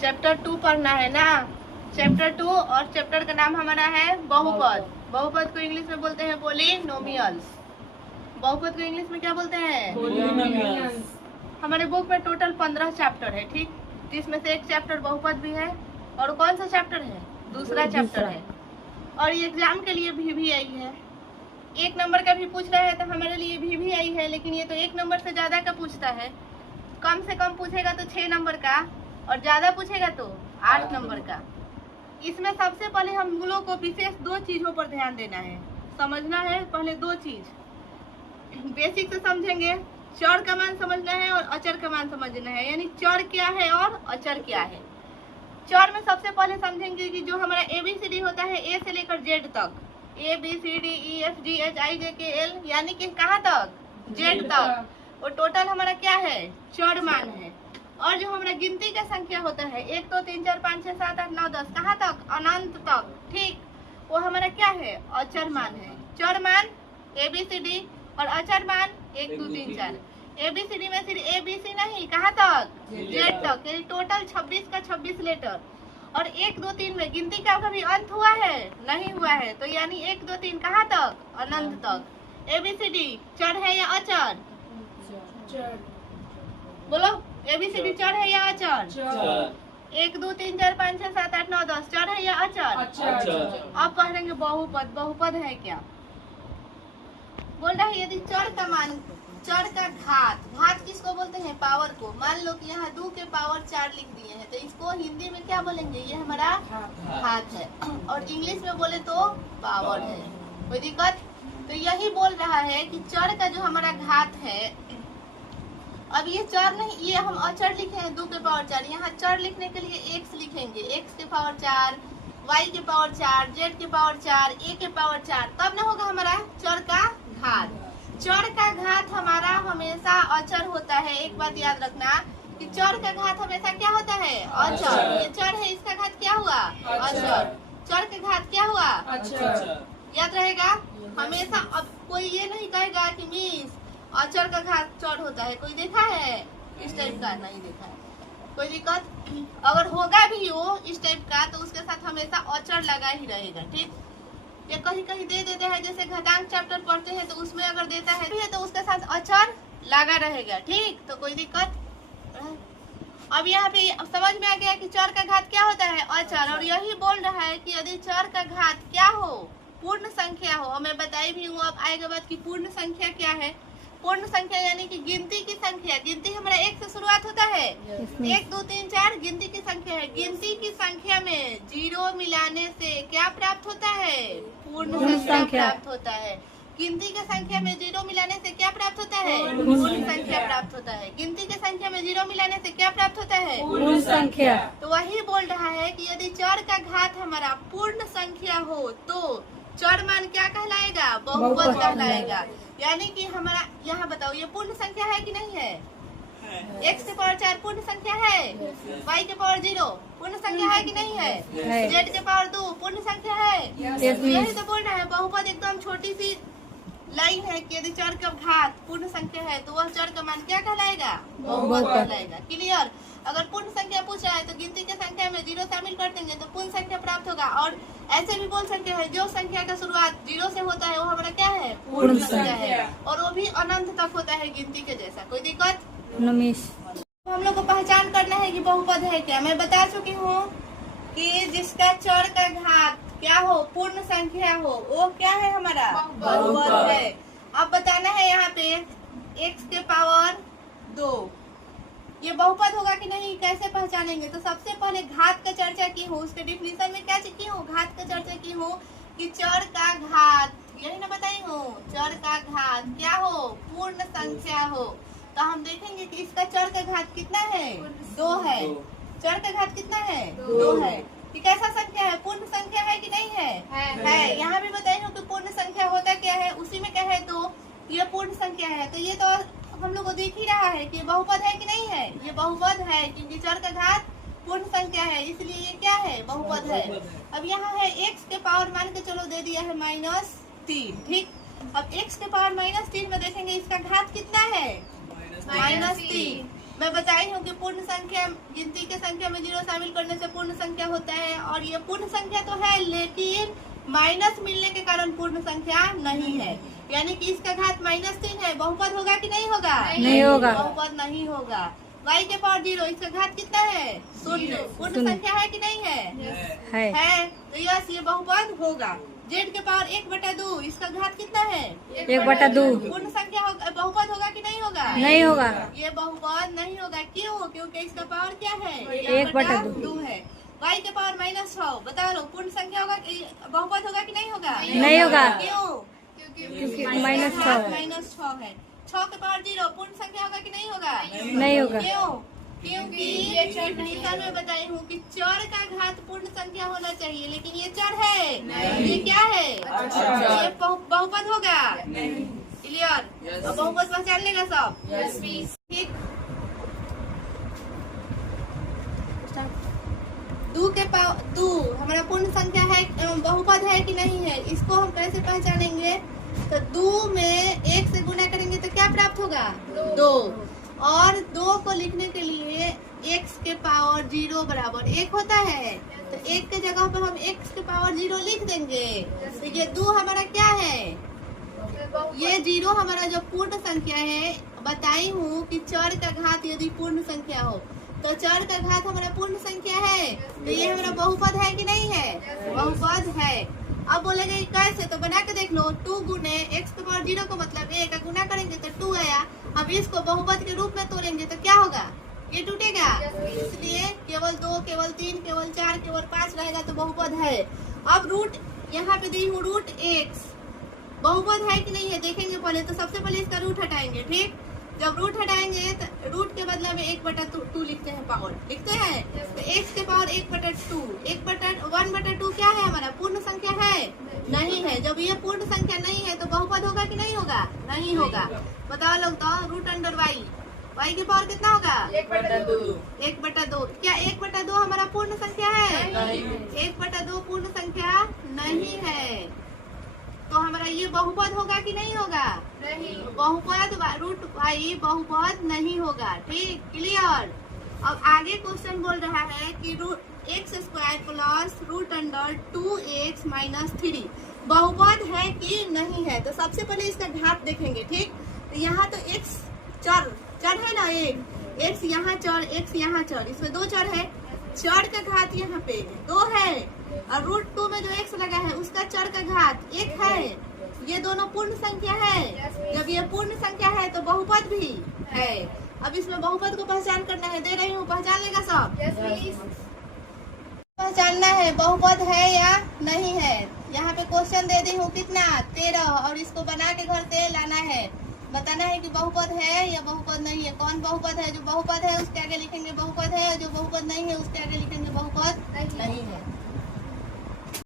Chapter 2 पढ़ना है ना। चैप्टर 2 और चैप्टर का नाम हमारा है बहुपद। बहुपद को इंग्लिश में बोलते हैं पॉलिनोमियल्स। बहुपद को इंग्लिश में क्या बोलते हैं? पॉलिनोमियल्स। हमारे बुक में टोटल 15 चैप्टर है, ठीक, जिसमें से एक चैप्टर बहुपद भी है। और कौन सा चैप्टर है? दूसरा चैप्टर है। और ये एग्जाम के लिए भी आई है। 1 नंबर का भी पूछ रहा है तो हमारे लिए भी आई है, लेकिन ये तो 1 नंबर से ज्यादा का पूछता है। कम से कम पूछेगा तो 6 नंबर का, और ज्यादा पूछेगा तो 8 नंबर का। इसमें सबसे पहले हम लोगों को विशेष 2 चीजों पर ध्यान देना है, समझना है। पहले 2 चीज बेसिक से समझेंगे। चर का मान समझना है और अचर का मान समझना है, यानी चर क्या है और अचर क्या है। चर में सबसे पहले समझेंगे कि जो हमारा ABCD होता है, A से लेकर Z तक, ABCDEFGHIJKL, यानी कि कहाँ तक? Z तक। वो टोटल हमारा क्या है? चर मान है। और जो हमारा गिनती का संख्या होता है 1 2 3 4 5 6 7 8 9 10, कहाँ तक? अनंत तक, ठीक, वो हमारा क्या है? अचर मान है। चर मान ABCD और अचर मान 1 2 3 4। ABCD में सिर्फ ABC नहीं, कहाँ तक? Z तक, यानी टोटल 26 का 26 लेटर। और 1 2 3 में गिनती का कभी अंत हुआ है? नहीं हुआ है, तो यानी 1 2 3 कहाँ तक? अनंत तक। ABCD चर है या अचर? बोलो, ABCD चर है या अचर? 1 2 3 4 5 6 7 8 9 10 चर है या अचर? अब पढ़ेंगे बहुपद। बहुपद है क्या? बोल रहा है यदि चर का मान, चर का घात, घात किसको बोलते हैं? पावर को। मान लो कि यहाँ 2 के पावर 4 लिख दिए हैं, तो इसको हिंदी में क्या बोलेंगे? ये हमारा घात है, और इंग्लिश में बोले तो पावर है। कोई दिक्कत? तो यही बोल रहा है कि चर का जो हमारा घात है, अब ये चर नहीं, ये हम अचर लिखे हैं 2 के पावर 4। यहाँ चर लिखने के लिए x लिखेंगे, x के पावर 4, y के पावर 4, z के पावर 4, a के पावर 4, तब ना होगा हमारा चर का घात। चर का घात हमारा हमेशा अचर होता है। एक बात याद रखना कि चर का घात हमेशा क्या होता है? अचर। ये चर है, इसका घात क्या हुआ? अचर। चर का घात क्या हुआ? अचर। याद रहेगा हमेशा। अब कोई ये नहीं कहेगा कि मिस अचर का घात चर होता है, कोई देखा है इस टाइप का? नहीं देखा है। कोई दिक्कत? अगर होगा भी वो इस टाइप का, तो उसके साथ हमेशा अचर लगा ही रहेगा, ठीक। ये कहीं कहीं दे देता है, जैसे घातांक चैप्टर पढ़ते हैं तो उसमें अगर देता है तो उसके साथ अचर लगा रहेगा, ठीक। तो कोई दिक्कत? अब यहाँ पे समझ में आ गया कि चर का घात क्या होता है? अचर। और यही बोल रहा है कि यदि चर का घात क्या हो? पूर्ण संख्या हो। मैं बताई भी हूँ, अब आएगा बात की पूर्ण संख्या क्या है। पूर्ण संख्या यानी कि गिनती की संख्या। गिनती हमारा 1 से शुरुआत होता है। 1 2 3 4 गिनती की संख्या है। गिनती की संख्या में 0 मिलाने से क्या प्राप्त होता है? पूर्ण संख्या प्राप्त होता है। गिनती की संख्या में 0 मिलाने से क्या प्राप्त होता है? पूर्ण संख्या प्राप्त होता है। गिनती की संख्या में 0 मिलाने से क्या प्राप्त होता है? पूर्ण संख्या। तो वही बोल रहा है कि यदि चर का घात हमारा पूर्ण संख्या हो तो चर मान क्या कहलाएगा? बहुपद कहलाएगा। यानी कि हमारा यहाँ बताओ, ये पूर्ण संख्या है कि नहीं है? x के पावर 4 पूर्ण संख्या है। y के पावर 0 पूर्ण संख्या है कि नहीं है? z के पावर 2 पूर्ण संख्या है। यही तो बोल रहा है। बहुपद एकदम छोटी सी लाइन है कि यदि चर का घात पूर्ण संख्या है तो वह चर का मान क्या कहलाएगा? बहुपद कहलाएगा। क्लियर? अगर पूर्ण संख्या पूछ रहा है तो गिनती की संख्या में 0 शामिल कर देंगे तो पूर्ण संख्या प्राप्त होगा। और ऐसे भी बोल सकते हैं जो संख्या का शुरुआत 0 से होता है वो हमारा क्या है? पूर्ण संख्या है, और वो भी अनंत तक होता है गिनती के जैसा। कोई दिक्कत? हम लोग को पहचान करना है कि बहुपद है क्या। मैं बता चुकी हूँ कि जिसका चर का घात क्या हो? पूर्ण संख्या हो, वो क्या है? हमारा बहुपद है। अब बताना है यहाँ पे x के पावर 2 ये बहुपद होगा कि नहीं, कैसे पहचानेंगे? तो सबसे पहले घात का चर्चा की हूँ, उसके डिफिनीशन में क्या की हूँ? घात का चर्चा की हूँ कि चर का घात, यही ना बताई हूँ, चर का घात क्या हो? पूर्ण संख्या हो। तो हम देखेंगे कि इसका चर का घात कितना है? 2 है। चर का घात कितना है? 2 है। ये कैसा संख्या है? पूर्ण संख्या है कि नहीं है? है। यहाँ भी बताई हूँ कि पूर्ण संख्या होता क्या है, उसी में कहे तो ये पूर्ण संख्या है। तो ये तो हम लोग को दिख ही रहा है कि बहुपद है कि नहीं है? ये बहुपद है, क्योंकि चर का घात पूर्ण संख्या है, इसलिए ये क्या है? बहुपद है। अब यहाँ है x के पावर मान के चलो दे दिया है -3, ठीक। अब x के पावर -3 में देखेंगे इसका घात कितना है? -3। मैं बताई हूँ कि पूर्ण संख्या गिनती के संख्या में 0 शामिल करने से पूर्ण संख्या होता है, और ये पूर्ण संख्या तो है लेकिन माइनस मिलने के कारण पूर्ण संख्या नहीं है। यानी कि इसका घात -3 है, बहुपद होगा कि नहीं होगा? नहीं होगा। बहुपद नहीं होगा। y के पावर 0, इसका घात कितना है? 0। पूर्ण संख्या है कि नहीं है? है। तो यस, ये बहुपद होगा। z के पावर 1/2, इसका घात कितना है? 1/2। पूर्ण संख्या होगा, बहुपद होगा कि नहीं होगा? नहीं होगा। ये बहुपद नहीं होगा। क्यों? क्योंकि इसका पावर क्या है? 1/2 है। y के पावर -6, बता लो पूर्ण संख्या होगा, बहुपद होगा कि नहीं होगा? नहीं होगा। क्यों? क्योंकि -6 -6 है। 6 के पावर 0, पूर्ण संख्या होगा कि नहीं होगा? नहीं होगा। क्यों? क्योंकि डेफिनेशन में बताई हूँ कि चर का घात पूर्ण संख्या होना चाहिए, लेकिन ये चर है। ये क्या है? ये बहुपद होगा। क्लियर? अब बहुपद पहचान लेगा सब? ठीक। 2 हमारा पूर्ण संख्या है, बहुपद है कि नहीं है, इसको हम कैसे पहचानेंगे? तो 2 में 1 से गुना करेंगे तो क्या प्राप्त होगा? 2। और 2 को लिखने के लिए x के पावर 0 बराबर 1 होता है, तो 1 के जगह पर हम x के पावर 0 लिख देंगे। तो ये 2 हमारा क्या है? ये 0 हमारा जो पूर्ण संख्या है, बताई हूँ कि चर का घात यदि पूर्ण संख्या हो तो चर का घात हमारा पूर्ण संख्या है, तो ये हमारा बहुपद है कि नहीं है? बहुपद है। अब बोलेंगे कैसे? तो बना के देख लो। 2 गुने x के पावर 0 को मतलब 1 का गुना करेंगे तो 2 आया। अब इसको बहुपद के रूप में तोड़ेंगे तो क्या होगा? ये टूटेगा। इसलिए केवल 2, केवल 3, केवल 4, केवल 5 रहेगा तो बहुपद है। अब रूट यहाँ पे दी हूँ √x, बहुपद है कि नहीं है देखेंगे पहले। तो सबसे पहले इसका रूट हटाएंगे। ठीक, जब रूट हटाएंगे तो रूट के बदले में 1/2 लिखते हैं, पावर लिखते हैं। तो x के पावर 1/2, 1/2 क्या है? हमारा पूर्ण संख्या है? नहीं है। जब ये पूर्ण संख्या नहीं है तो बहुपद होगा कि नहीं होगा? नहीं होगा। बताओ लोग तो, √y, y की पावर कितना होगा? 1/2। क्या 1/2 हमारा पूर्ण संख्या है? 1/2 पूर्ण संख्या नहीं है, तो हमारा ये बहुपद होगा कि नहीं होगा? नहीं। बहुपद √y बहुपद नहीं होगा। ठीक, क्लियर? अब आगे क्वेश्चन बोल रहा है कि x² प्लस √2x - 3 बहुपद है कि नहीं है। तो सबसे पहले इसका घात देखेंगे। ठीक, तो यहाँ तो x चर है ना, एक x यहाँ चर, x यहाँ चर, इसमें 2 चर है। चर का घात यहाँ पे 2 है, और √2 में जो x लगा है उसका चर का घात 1 है। ये दोनों पूर्ण संख्या है। जब ये पूर्ण संख्या है तो बहुपद भी है। अब इसमें बहुपद को पहचान करना है, दे रही हूँ, पहचान लेगा सब? पहचानना है बहुपद है या नहीं है। यहाँ पे क्वेश्चन दे दी हूँ कितना? 13, और इसको बना के घर से लाना है, बताना है कि बहुपद है या बहुपद नहीं है। कौन बहुपद है? जो बहुपद है उसके आगे लिखेंगे बहुपद है, और जो बहुपद नहीं है उसके आगे लिखेंगे बहुपद नहीं है।